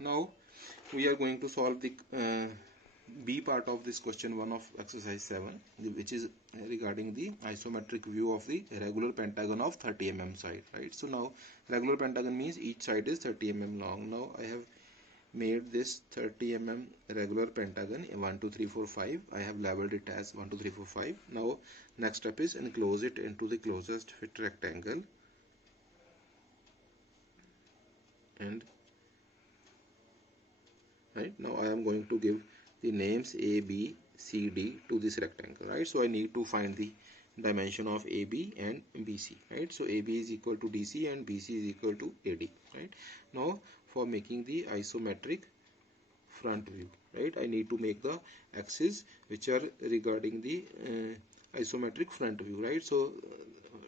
Now we are going to solve the B part of this question 1 of exercise 7, which is regarding the isometric view of the regular pentagon of 30 mm side, right? So now regular pentagon means each side is 30 mm long. Now I have made this 30 mm regular pentagon 1 2 3 4 5. I have labeled it as 1 2 3 4 5. Now next step is enclose it into the closest fit rectangle, and right now I am going to give the names A, B, C, D to this rectangle, right? So I need to find the dimension of AB and BC, right? So AB is equal to DC and BC is equal to AD, right? Now for making the isometric front view, right, I need to make the axes which are regarding the isometric front view, right? So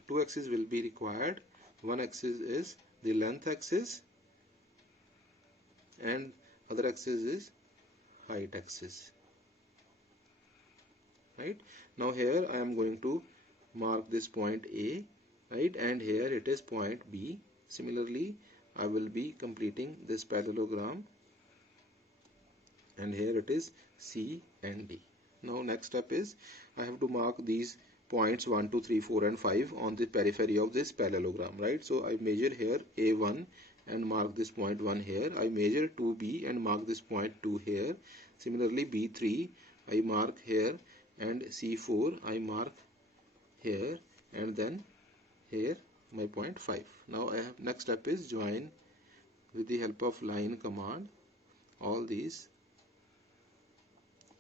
two axes will be required. One axis is the length axis and other axis is height axis, right? Now here I am going to mark this point A, right, and here it is point B. Similarly I will be completing this parallelogram, and here it is C and D. Now next step is I have to mark these points 1 2 3 4 and 5 on the periphery of this parallelogram, right? So I measure here A1 and mark this point 1 here. I measure 2B and mark this point 2 here. Similarly B3 I mark here, and C4 I mark here, and then here my point 5. Now I have next step is join with the help of line command all these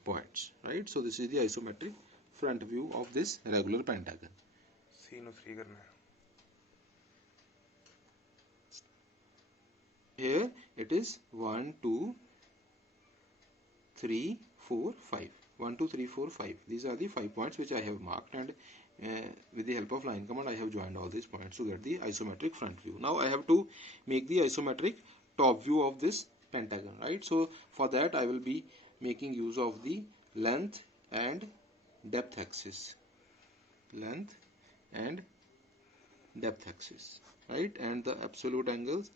points, right? So this is the isometric front view of this regular pentagon. Here it is 1 2 3 4 5. 1 2 3 4 5. These are the 5 points which I have marked, and with the help of line command I have joined all these points to get the isometric front view. Now I have to make the isometric top view of this pentagon, right? So for that I will be making use of the length and depth axis, length and depth axis, right? And the absolute angles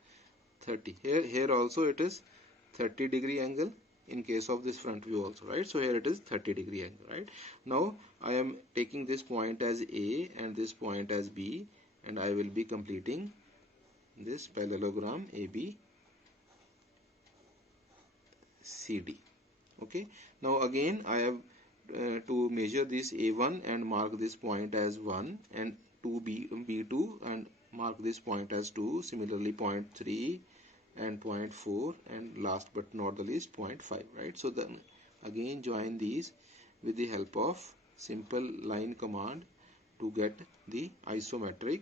30. Here also it is 30-degree angle in case of this front view also, right? So here it is 30-degree angle, right? Now I am taking this point as A and this point as B, and I will be completing this parallelogram AB CD. Okay, now again I have to measure this A1 and mark this point as 1, and 2B2 and mark this point as 2. Similarly point 3 and point 4, and last but not the least point 5, right? So then again join these with the help of simple line command to get the isometric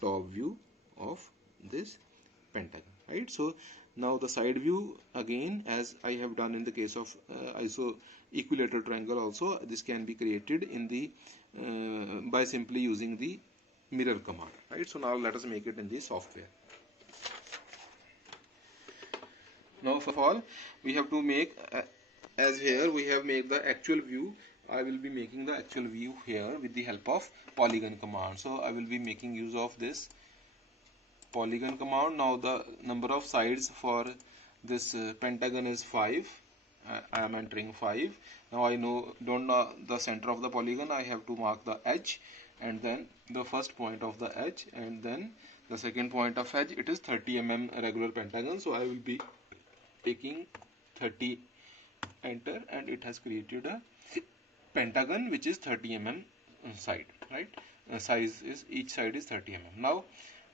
top view of this pentagon, right? So now the side view, again as I have done in the case of equilateral triangle also, this can be created in the by simply using the mirror command, right? So now let us make it in the software. Now first of all we have to make as here we have made the actual view. I will be making the actual view here with the help of polygon command. So I will be making use of this polygon command. Now the number of sides for this pentagon is 5. I am entering 5. Now I don't know the center of the polygon. I have to mark the edge, and then the first point of the edge, and then the second point of edge. It is 30 mm regular pentagon, so I will be taking 30, enter, and it has created a pentagon which is 30 mm side, right? Size is each side is 30 mm. Now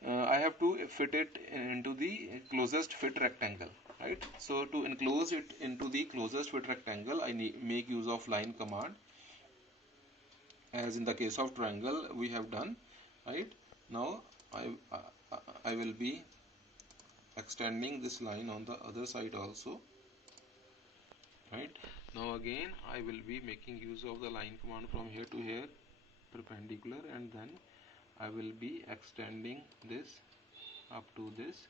I have to fit it into the closest fit rectangle, right? So to enclose it into the closest fit rectangle, I make use of line command, as in the case of triangle we have done, right? Now I will be extending this line on the other side also, right? Now again I will be making use of the line command from here to here perpendicular, and then I will be extending this up to this,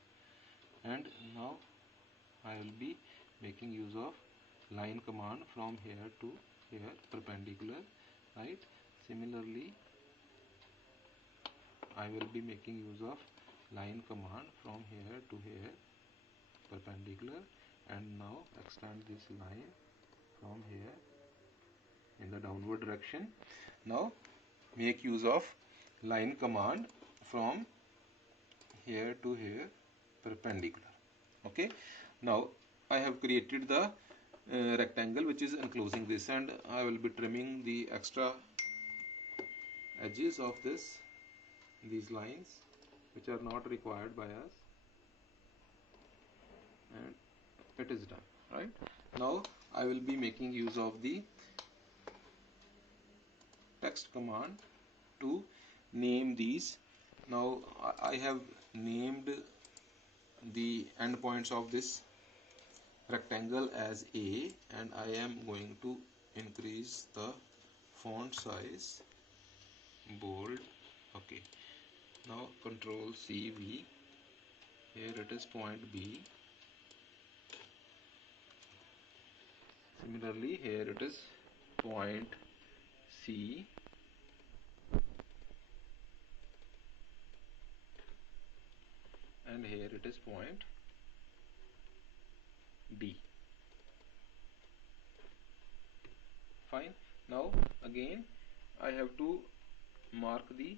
and now I will be making use of line command from here to here perpendicular, right? Similarly I will be making use of line command from here to here perpendicular, and now extend this line from here in the downward direction. Now make use of line command from here to here perpendicular. Okay, now I have created the rectangle which is enclosing this, and I will be trimming the extra edges of these lines which are not required by us, and it is done. Right, now I will be making use of the text command to name these. Now I have named the endpoints of this rectangle as A, and I am going to increase the font size, bold. Okay, now control CV, here it is point B, similarly here it is point C, and here it is point D. Fine. Now again I have to mark the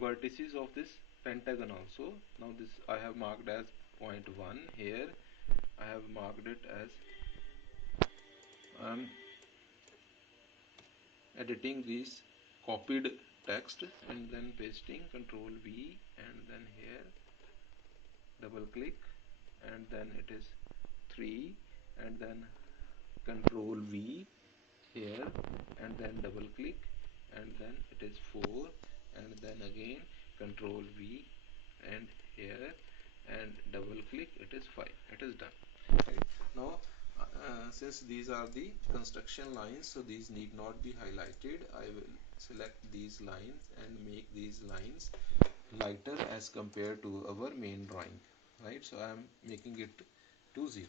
vertices of this pentagon also. Now this I have marked as point 1. Here I have marked it as I am editing this copied text and then pasting, control V, and then here double click, and then it is 3, and then control V here, and then double click, and then it is 4, and then again control V, and here and double click, it is 5. It is done. Right. Now since these are the construction lines, so these need not be highlighted. I will select these lines and make these lines lighter as compared to our main drawing. Right, so I am making it to 0.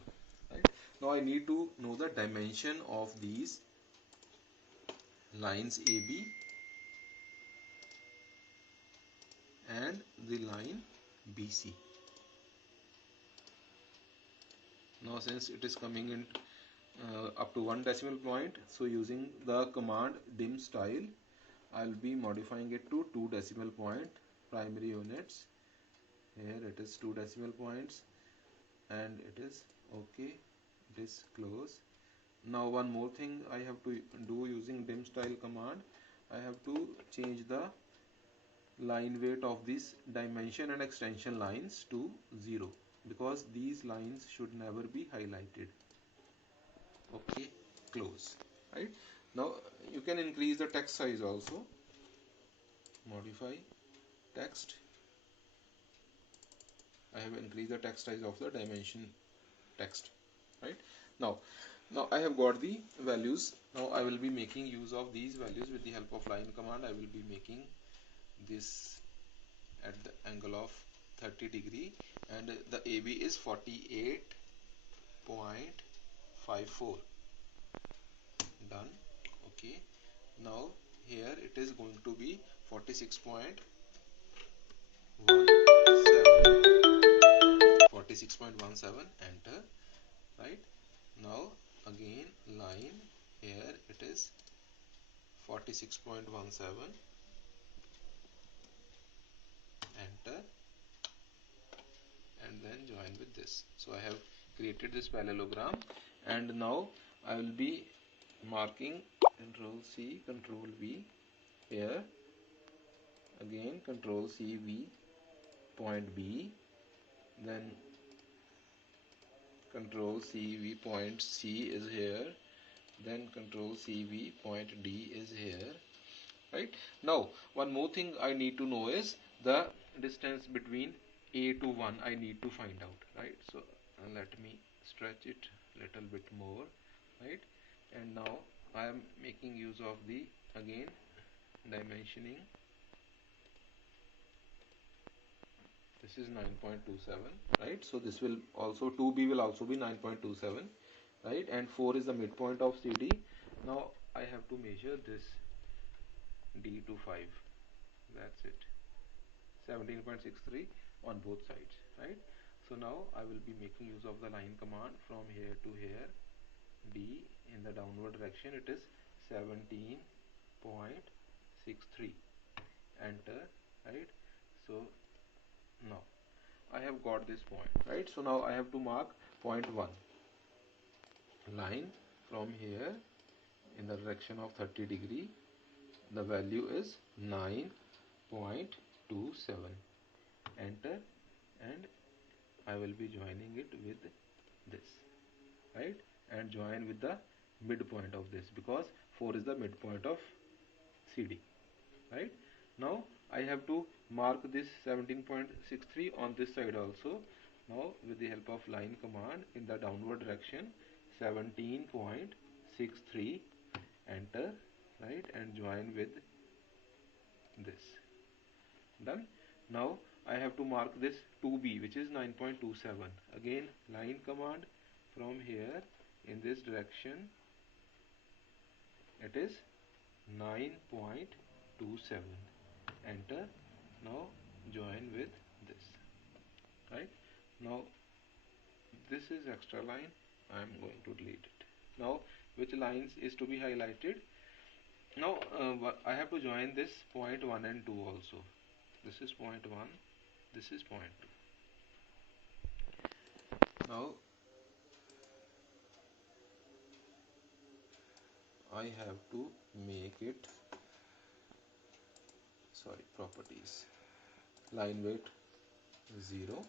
Right, now I need to know the dimension of these lines AB and the line BC. Now since it is coming in up to 1 decimal point, so using the command dim style, I will be modifying it to 2 decimal point primary units. Here it is 2 decimal points, and it is okay, it is close. Now one more thing I have to do using dim style command, I have to change the line weight of this dimension and extension lines to 0, because these lines should never be highlighted. Okay, close. Right, now you can increase the text size also. Modify text, I have increased the text size of the dimension text. Right, now I have got the values. Now I will be making use of these values with the help of line command. I will be making this at the angle of 30 degree, and the AB is 48.54. done. Okay, now here it is going to be 46.17, 46.17, enter. Right, now again line, here it is 46.17, enter, and then join with this. So I have created this parallelogram, and now I will be marking control C, control V, here again control C, V, point B, then control C, V, point C is here, then control C, V, point D is here. Right, now one more thing I need to know is the distance between A to 1. I need to find out. Right, so let me stretch it little bit more. Right, and now I am making use of the again dimensioning. This is 9.27. Right, so this will also 2B will also be 9.27. Right, and 4 is the midpoint of CD. Now I have to measure this D to 5. That's it. 17.63 on both sides. Right, So now I will be making use of the line command from here to here. D in the downward direction it is 17.63. Enter, right? So now I have got this point, right? So now I have to mark point 1. Line from here in the direction of 30°. The value is 9.27. Enter, and I will be joining it with this, right? And join with the midpoint of this, because 4 is the midpoint of CD, right? Now I have to mark this 17.63 on this side also. Now with the help of line command in the downward direction 17.63, enter, right, and join with this. Done. Now I have to mark this 2B, which is 9.27. Again line command from here in this direction it is 9.27. Enter. Now join with this, right? Now this is extra line, I am going to delete it. Now which lines is to be highlighted? Now I have to join this point 1 and 2 also. This is point 1, this is point 2. Now I have to make it, properties, line weight 0,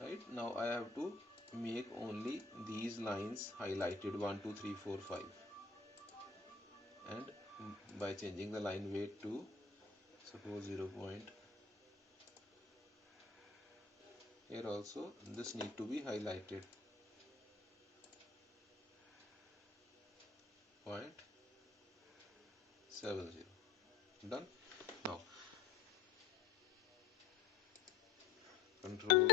right? Now I have to make only these lines highlighted 1 2 3 4 5, and by changing the line weight to suppose 0. Here also this need to be highlighted 0.70. Done. Now control